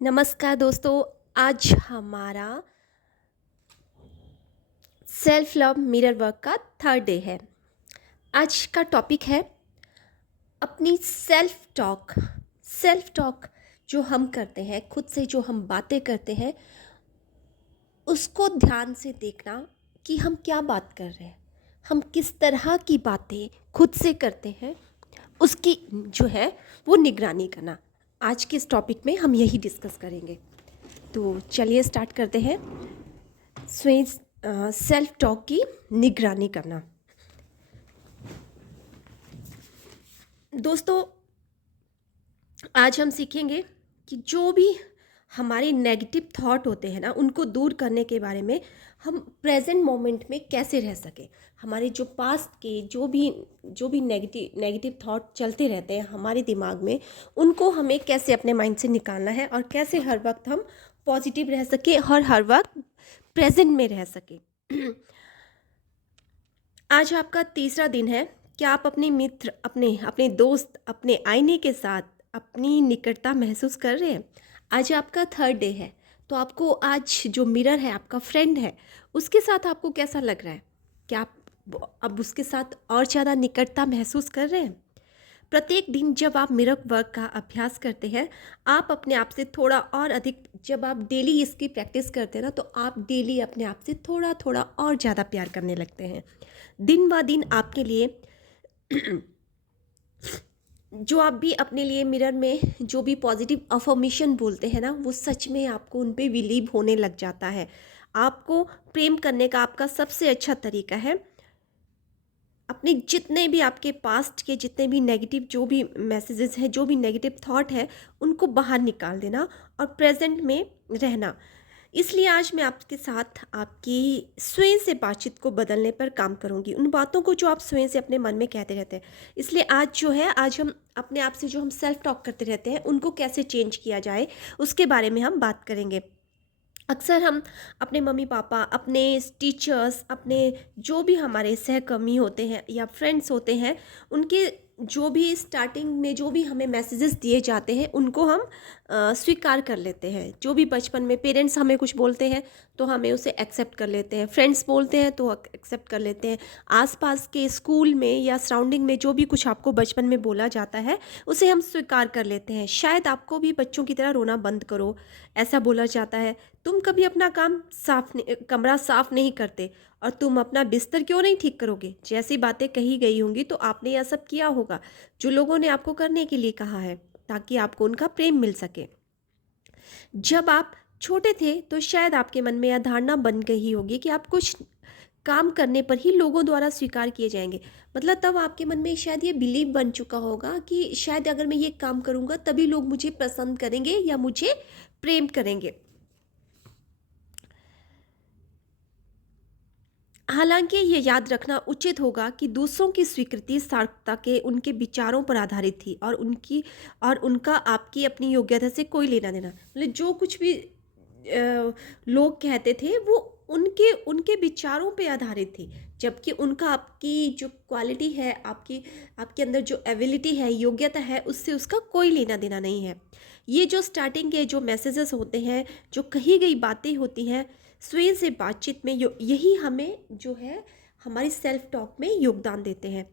नमस्कार दोस्तों। आज हमारा सेल्फ लव मिरर वर्क का थर्ड डे है। आज का टॉपिक है अपनी सेल्फ टॉक जो हम करते हैं, खुद से जो हम बातें करते हैं, उसको ध्यान से देखना कि हम क्या बात कर रहे हैं, हम किस तरह की बातें खुद से करते हैं, उसकी जो है वो निगरानी करना। आज के इस टॉपिक में हम यही डिस्कस करेंगे। तो चलिए स्टार्ट करते हैं। स्वयं सेल्फ टॉक की निगरानी करना। दोस्तों, आज हम सीखेंगे कि जो भी हमारे नेगेटिव थॉट होते हैं ना, उनको दूर करने के बारे में हम प्रेजेंट मोमेंट में कैसे रह सके। हमारे जो पास्ट के जो भी नेगेटिव थॉट चलते रहते हैं हमारे दिमाग में, उनको हमें कैसे अपने माइंड से निकालना है और कैसे हर वक्त हम पॉजिटिव रह सके और हर वक्त प्रेजेंट में रह सके। आज आपका तीसरा दिन है। क्या आप अपने मित्र, अपने अपने दोस्त, अपने आईने के साथ अपनी निकटता महसूस कर रहे हैं? आज आपका थर्ड डे है, तो आपको आज जो मिरर है, आपका फ्रेंड है, उसके साथ आपको कैसा लग रहा है? क्या आप अब उसके साथ और ज़्यादा निकटता महसूस कर रहे हैं? प्रत्येक दिन जब आप मिरर वर्क का अभ्यास करते हैं, आप अपने आप से थोड़ा और अधिक, जब आप डेली इसकी प्रैक्टिस करते हैं ना, तो आप डेली अपने आप से थोड़ा थोड़ा और ज़्यादा प्यार करने लगते हैं। दिन ब दिन आपके लिए जो आप भी अपने लिए मिरर में जो भी पॉजिटिव अफर्मेशन बोलते हैं ना, वो सच में आपको उन पे बिलीव होने लग जाता है। आपको प्रेम करने का आपका सबसे अच्छा तरीका है अपने जितने भी आपके पास्ट के जितने भी नेगेटिव जो भी मैसेजेस हैं, जो भी नेगेटिव थॉट है, उनको बाहर निकाल देना और प्रेजेंट में रहना। इसलिए आज मैं आपके साथ आपकी स्वयं से बातचीत को बदलने पर काम करूंगी, उन बातों को जो आप स्वयं से अपने मन में कहते रहते हैं। इसलिए आज हम अपने आप से जो हम सेल्फ टॉक करते रहते हैं, उनको कैसे चेंज किया जाए, उसके बारे में हम बात करेंगे। अक्सर हम अपने मम्मी पापा, अपने टीचर्स, अपने जो भी हमारे सहकर्मी होते हैं या फ्रेंड्स होते हैं, उनके जो भी स्टार्टिंग में जो भी हमें मैसेजेस दिए जाते हैं, उनको हम स्वीकार कर लेते हैं। जो भी बचपन में पेरेंट्स हमें कुछ बोलते हैं तो हमें उसे एक्सेप्ट कर लेते हैं, फ्रेंड्स बोलते हैं तो एक्सेप्ट कर लेते हैं। आसपास के स्कूल में या सराउंडिंग में जो भी कुछ आपको बचपन में बोला जाता है, उसे हम स्वीकार कर लेते हैं। शायद आपको भी बच्चों की तरह रोना बंद करो, ऐसा बोला जाता है। तुम कभी अपना कमरा साफ नहीं करते और तुम अपना बिस्तर क्यों नहीं ठीक करोगे, जैसी बातें कही गई होंगी, तो आपने यह सब किया होगा जो लोगों ने आपको करने के लिए कहा है, ताकि आपको उनका प्रेम मिल सके। जब आप छोटे थे तो शायद आपके मन में यह धारणा बन गई होगी कि आप कुछ काम करने पर ही लोगों द्वारा स्वीकार किए जाएंगे। मतलब तब आपके मन में शायद ये बिलीव बन चुका होगा कि शायद अगर मैं ये काम करूँगा तभी लोग मुझे पसंद करेंगे या मुझे प्रेम करेंगे। हालांकि ये याद रखना उचित होगा कि दूसरों की स्वीकृति सार्थकता के उनके विचारों पर आधारित थी और उनका आपकी अपनी योग्यता से कोई लेना देना, मतलब जो कुछ भी लोग कहते थे वो उनके उनके विचारों पे आधारित थी। जबकि उनका आपकी जो क्वालिटी है, आपकी आपके अंदर जो एबिलिटी है, योग्यता है, उससे उसका कोई लेना देना नहीं है। ये जो स्टार्टिंग के जो मैसेजेस होते हैं, जो कही गई बातें होती हैं, स्वयं से बातचीत में यही हमें जो है हमारी सेल्फ टॉक में योगदान देते हैं।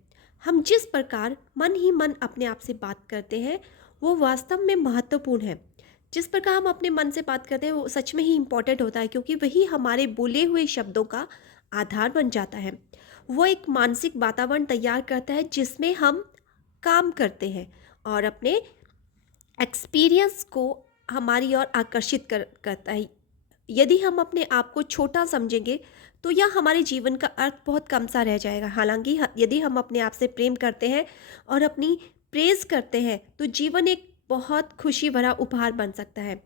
हम जिस प्रकार मन ही मन अपने आप से बात करते हैं, वो वास्तव में महत्वपूर्ण है। जिस प्रकार हम अपने मन से बात करते हैं वो सच में ही इम्पोर्टेंट होता है, क्योंकि वही हमारे बोले हुए शब्दों का आधार बन जाता है। वो एक मानसिक वातावरण तैयार करता है जिसमें हम काम करते हैं और अपने एक्सपीरियंस को हमारी ओर आकर्षित करता है। यदि हम अपने आप को छोटा समझेंगे तो यह हमारे जीवन का अर्थ बहुत कम सा रह जाएगा। हालांकि यदि हम अपने आप से प्रेम करते हैं और अपनी प्रेज करते हैं तो जीवन एक बहुत खुशी भरा उपहार बन सकता है।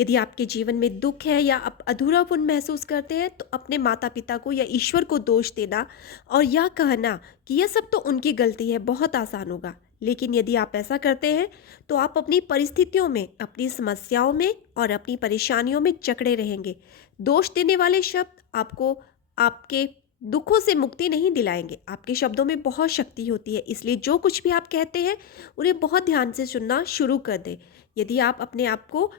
यदि आपके जीवन में दुख है या आप अधूरापन महसूस करते हैं तो अपने माता पिता को या ईश्वर को दोष देना और यह कहना कि यह सब तो उनकी गलती है बहुत आसान होगा। लेकिन यदि आप ऐसा करते हैं तो आप अपनी परिस्थितियों में, अपनी समस्याओं में और अपनी परेशानियों में जकड़े रहेंगे। दोष देने वाले शब्द आपको आपके दुखों से मुक्ति नहीं दिलाएंगे। आपके शब्दों में बहुत शक्ति होती है, इसलिए जो कुछ भी आप कहते हैं उन्हें बहुत ध्यान से सुनना शुरू कर दें। यदि आप अपने आप को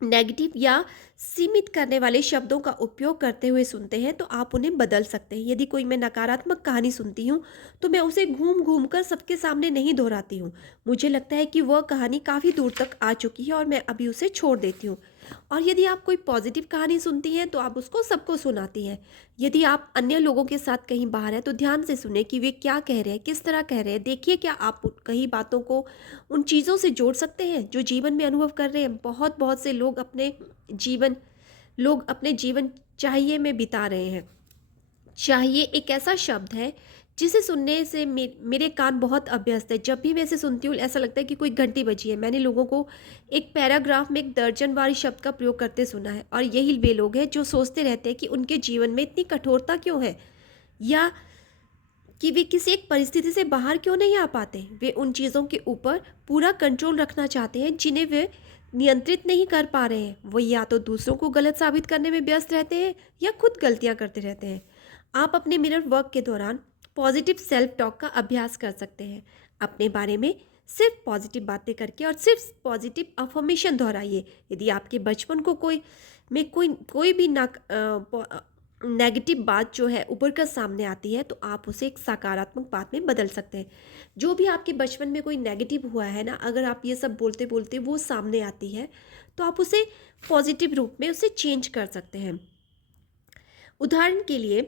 नेगेटिव या सीमित करने वाले शब्दों का उपयोग करते हुए सुनते हैं तो आप उन्हें बदल सकते हैं। यदि कोई मैं नकारात्मक कहानी सुनती हूँ तो मैं उसे घूम घूम कर सबके सामने नहीं दोहराती हूँ। मुझे लगता है कि वह कहानी काफ़ी दूर तक आ चुकी है और मैं अभी उसे छोड़ देती हूँ। और यदि आप कोई पॉजिटिव कहानी सुनती हैं तो आप उसको सबको सुनाती हैं। यदि आप अन्य लोगों के साथ कहीं बाहर हैं तो ध्यान से सुने कि वे क्या कह रहे हैं, किस तरह कह रहे हैं। देखिए क्या आप कई बातों को उन चीज़ों से जोड़ सकते हैं जो जीवन में अनुभव कर रहे हैं। बहुत बहुत से जीवन लोग अपने जीवन चाहिए में बिता रहे हैं। चाहिए एक ऐसा शब्द है जिसे सुनने से मेरे कान बहुत अभ्यस्त है। जब भी मैं इसे सुनती हूँ ऐसा लगता है कि कोई घंटी बजी है। मैंने लोगों को एक पैराग्राफ में एक दर्जनवार शब्द का प्रयोग करते सुना है और यही वे लोग हैं जो सोचते रहते हैं कि उनके जीवन में इतनी कठोरता क्यों है, या कि वे किसी एक परिस्थिति से बाहर क्यों नहीं आ पाते। वे उन चीज़ों के ऊपर पूरा कंट्रोल रखना चाहते हैं जिन्हें वे नियंत्रित नहीं कर पा रहे हैं। वो या तो दूसरों को गलत साबित करने में व्यस्त रहते हैं या खुद गलतियां करते रहते हैं। आप अपने मिरर वर्क के दौरान पॉजिटिव सेल्फ टॉक का अभ्यास कर सकते हैं। अपने बारे में सिर्फ पॉजिटिव बातें करके और सिर्फ पॉजिटिव अफर्मेशन दोहराइए। यदि आपके बचपन को कोई भी नेगेटिव बात जो है उभर कर सामने आती है तो आप उसे एक सकारात्मक बात में बदल सकते हैं। जो भी आपके बचपन में कोई नेगेटिव हुआ है ना, अगर आप ये सब बोलते बोलते वो सामने आती है तो आप उसे पॉजिटिव रूप में उसे चेंज कर सकते हैं। उदाहरण के लिए,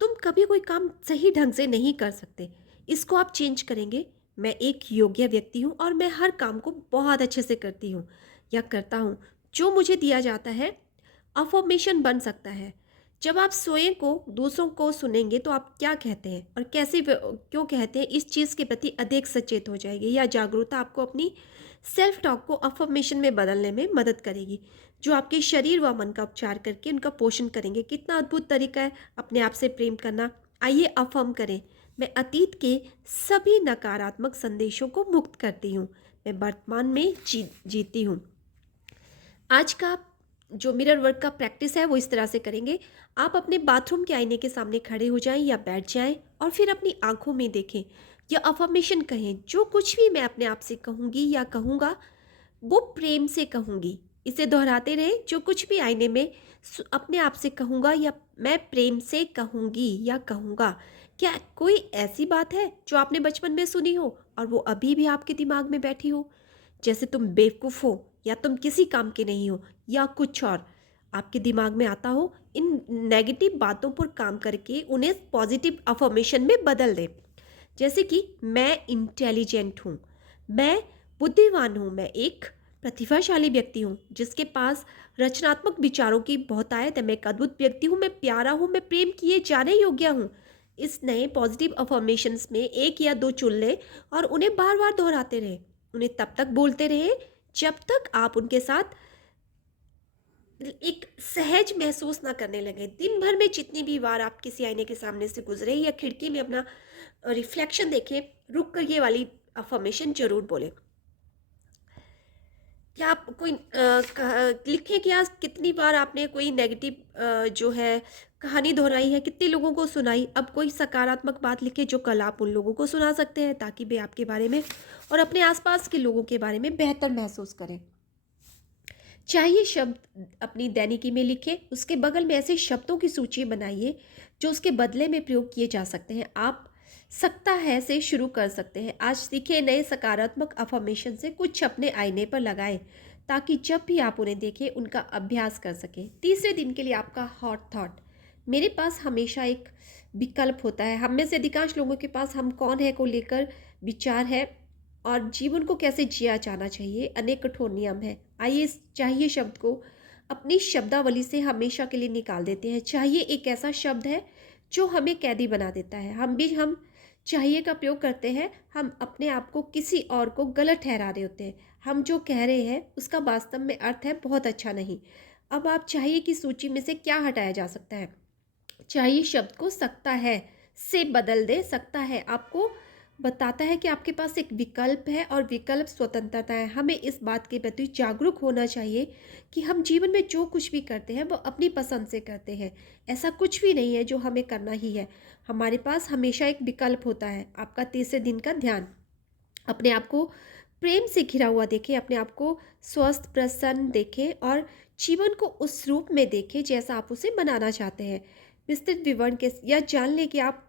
तुम कभी कोई काम सही ढंग से नहीं कर सकते, इसको आप चेंज करेंगे, मैं एक योग्य व्यक्ति हूँ और मैं हर काम को बहुत अच्छे से करती हूँ या करता हूँ। जो मुझे दिया जाता है अफर्मेशन बन सकता है। जब आप स्वयं को दूसरों को सुनेंगे तो आप क्या कहते हैं और क्यों कहते हैं, इस चीज़ के प्रति अधिक सचेत हो जाएगी। या जागरूकता आपको अपनी सेल्फ टॉक को अफर्मेशन में बदलने में मदद करेगी, जो आपके शरीर व मन का उपचार करके उनका पोषण करेंगे। कितना अद्भुत तरीका है अपने आप से प्रेम करना। आइए अफर्म करें, मैं अतीत के सभी नकारात्मक संदेशों को मुक्त करती हूँ, मैं वर्तमान में जीती हूँ। आज का जो मिरर वर्क का प्रैक्टिस है वो इस तरह से करेंगे। आप अपने बाथरूम के आईने के सामने खड़े हो जाएं या बैठ जाएं और फिर अपनी आंखों में देखें या अफर्मेशन कहें, जो कुछ भी मैं अपने आप से कहूँगी या कहूँगा वो प्रेम से कहूँगी। इसे दोहराते रहें, जो कुछ भी आईने में अपने आप से कहूँगा या मैं प्रेम से कहूँगी या कहूँगा। क्या कोई ऐसी बात है जो आपने बचपन में सुनी हो और वो अभी भी आपके दिमाग में बैठी हो, जैसे तुम बेवकूफ़ हो या तुम किसी काम के नहीं हो या कुछ और आपके दिमाग में आता हो। इन नेगेटिव बातों पर काम करके उन्हें पॉजिटिव अफर्मेशन में बदल दें। जैसे कि मैं इंटेलिजेंट हूँ, मैं बुद्धिमान हूँ, मैं एक प्रतिभाशाली व्यक्ति हूँ जिसके पास रचनात्मक विचारों की बहुतायत है, मैं एक अद्भुत व्यक्ति हूँ, मैं प्यारा हूँ, मैं प्रेम किए जाने योग्य हूँ। इस नए पॉजिटिव अफर्मेशंस में एक या दो चुन लें और उन्हें बार बार दोहराते रहें। उन्हें तब तक बोलते रहें जब तक आप उनके साथ एक सहज महसूस ना करने लगे। दिन भर में जितनी भी बार आप किसी आईने के सामने से गुजरे या खिड़की में अपना रिफ्लेक्शन देखें, रुक कर ये वाली अफर्मेशन जरूर बोलें। क्या आप कोई लिखें कि आज कितनी बार आपने कोई नेगेटिव जो है कहानी दोहराई है, कितने लोगों को सुनाई। अब कोई सकारात्मक बात लिखें जो कल आप उन लोगों को सुना सकते हैं ताकि वे आपके बारे में और अपने आसपास के लोगों के बारे में बेहतर महसूस करें। चाहिए शब्द अपनी दैनिकी में लिखें, उसके बगल में ऐसे शब्दों की सूची बनाइए जो उसके बदले में प्रयोग किए जा सकते हैं। आप सकता है से शुरू कर सकते हैं। आज सीखे नए सकारात्मक अफर्मेशन से कुछ अपने आईने पर लगाएं ताकि जब भी आप उन्हें देखें उनका अभ्यास कर सकें। तीसरे दिन के लिए आपका हॉट थॉट, मेरे पास हमेशा एक विकल्प होता है। हम में से अधिकांश लोगों के पास हम कौन है को लेकर विचार है और जीवन को कैसे जिया जाना चाहिए अनेक कठोर नियम है। आइए इस चाहिए शब्द को अपनी शब्दावली से हमेशा के लिए निकाल देते हैं। चाहिए एक ऐसा शब्द है जो हमें कैदी बना देता है। हम चाहिए का प्रयोग करते हैं, हम अपने आप को किसी और को गलत ठहरा रहे होते हैं। हम जो कह रहे हैं उसका वास्तव में अर्थ है बहुत अच्छा नहीं। अब आप चाहिए की सूची में से क्या हटाया जा सकता है। चाहिए शब्द को सकता है से बदल दे। सकता है आपको बताता है कि आपके पास एक विकल्प है और विकल्प स्वतंत्रता है। हमें इस बात के प्रति जागरूक होना चाहिए कि हम जीवन में जो कुछ भी करते हैं वो अपनी पसंद से करते हैं। ऐसा कुछ भी नहीं है जो हमें करना ही है। हमारे पास हमेशा एक विकल्प होता है। आपका तीसरे दिन का ध्यान, अपने आप को प्रेम से घिरा हुआ देखें, अपने आप को स्वस्थ, प्रसन्न देखें और जीवन को उस रूप में देखें जैसा आप उसे बनाना चाहते हैं। विस्तृत विवरण के या जान लें कि आप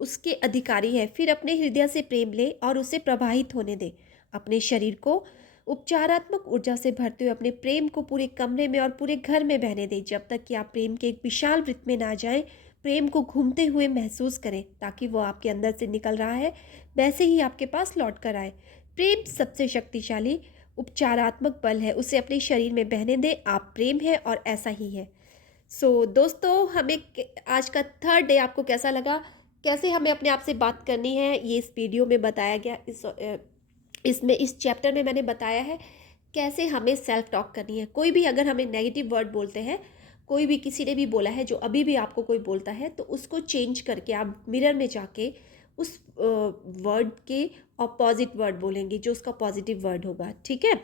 उसके अधिकारी हैं, फिर अपने हृदय से प्रेम लें और उसे प्रवाहित होने दें। अपने शरीर को उपचारात्मक ऊर्जा से भरते हुए अपने प्रेम को पूरे कमरे में और पूरे घर में बहने दें, जब तक कि आप प्रेम के एक विशाल वृत्त में ना जाएँ। प्रेम को घूमते हुए महसूस करें, ताकि वो आपके अंदर से निकल रहा है, वैसे ही आपके पास लौट कर आए। प्रेम सबसे शक्तिशाली उपचारात्मक बल है, उसे अपने शरीर में बहने दें, आप प्रेम है और ऐसा ही है। दोस्तों, हमें आज का थर्ड डे आपको कैसा लगा, कैसे हमें अपने आप से बात करनी है, ये इस वीडियो में बताया गया। इसमें इस चैप्टर में मैंने बताया है कैसे हमें सेल्फ टॉक करनी है। कोई भी अगर हमें नेगेटिव वर्ड बोलते हैं, कोई भी किसी ने भी बोला है, जो अभी भी आपको कोई बोलता है, तो उसको चेंज करके आप मिरर में जाके उस वर्ड के अपोजिट वर्ड बोलेंगे, जो उसका पॉजिटिव वर्ड होगा। ठीक है,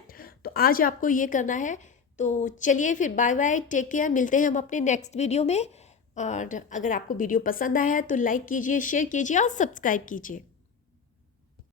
तो आज आपको ये करना है। तो चलिए फिर, बाय बाय, टेक केयर, मिलते हैं हम अपने नेक्स्ट वीडियो में। और अगर आपको वीडियो पसंद आया है तो लाइक कीजिए, शेयर कीजिए और सब्सक्राइब कीजिए।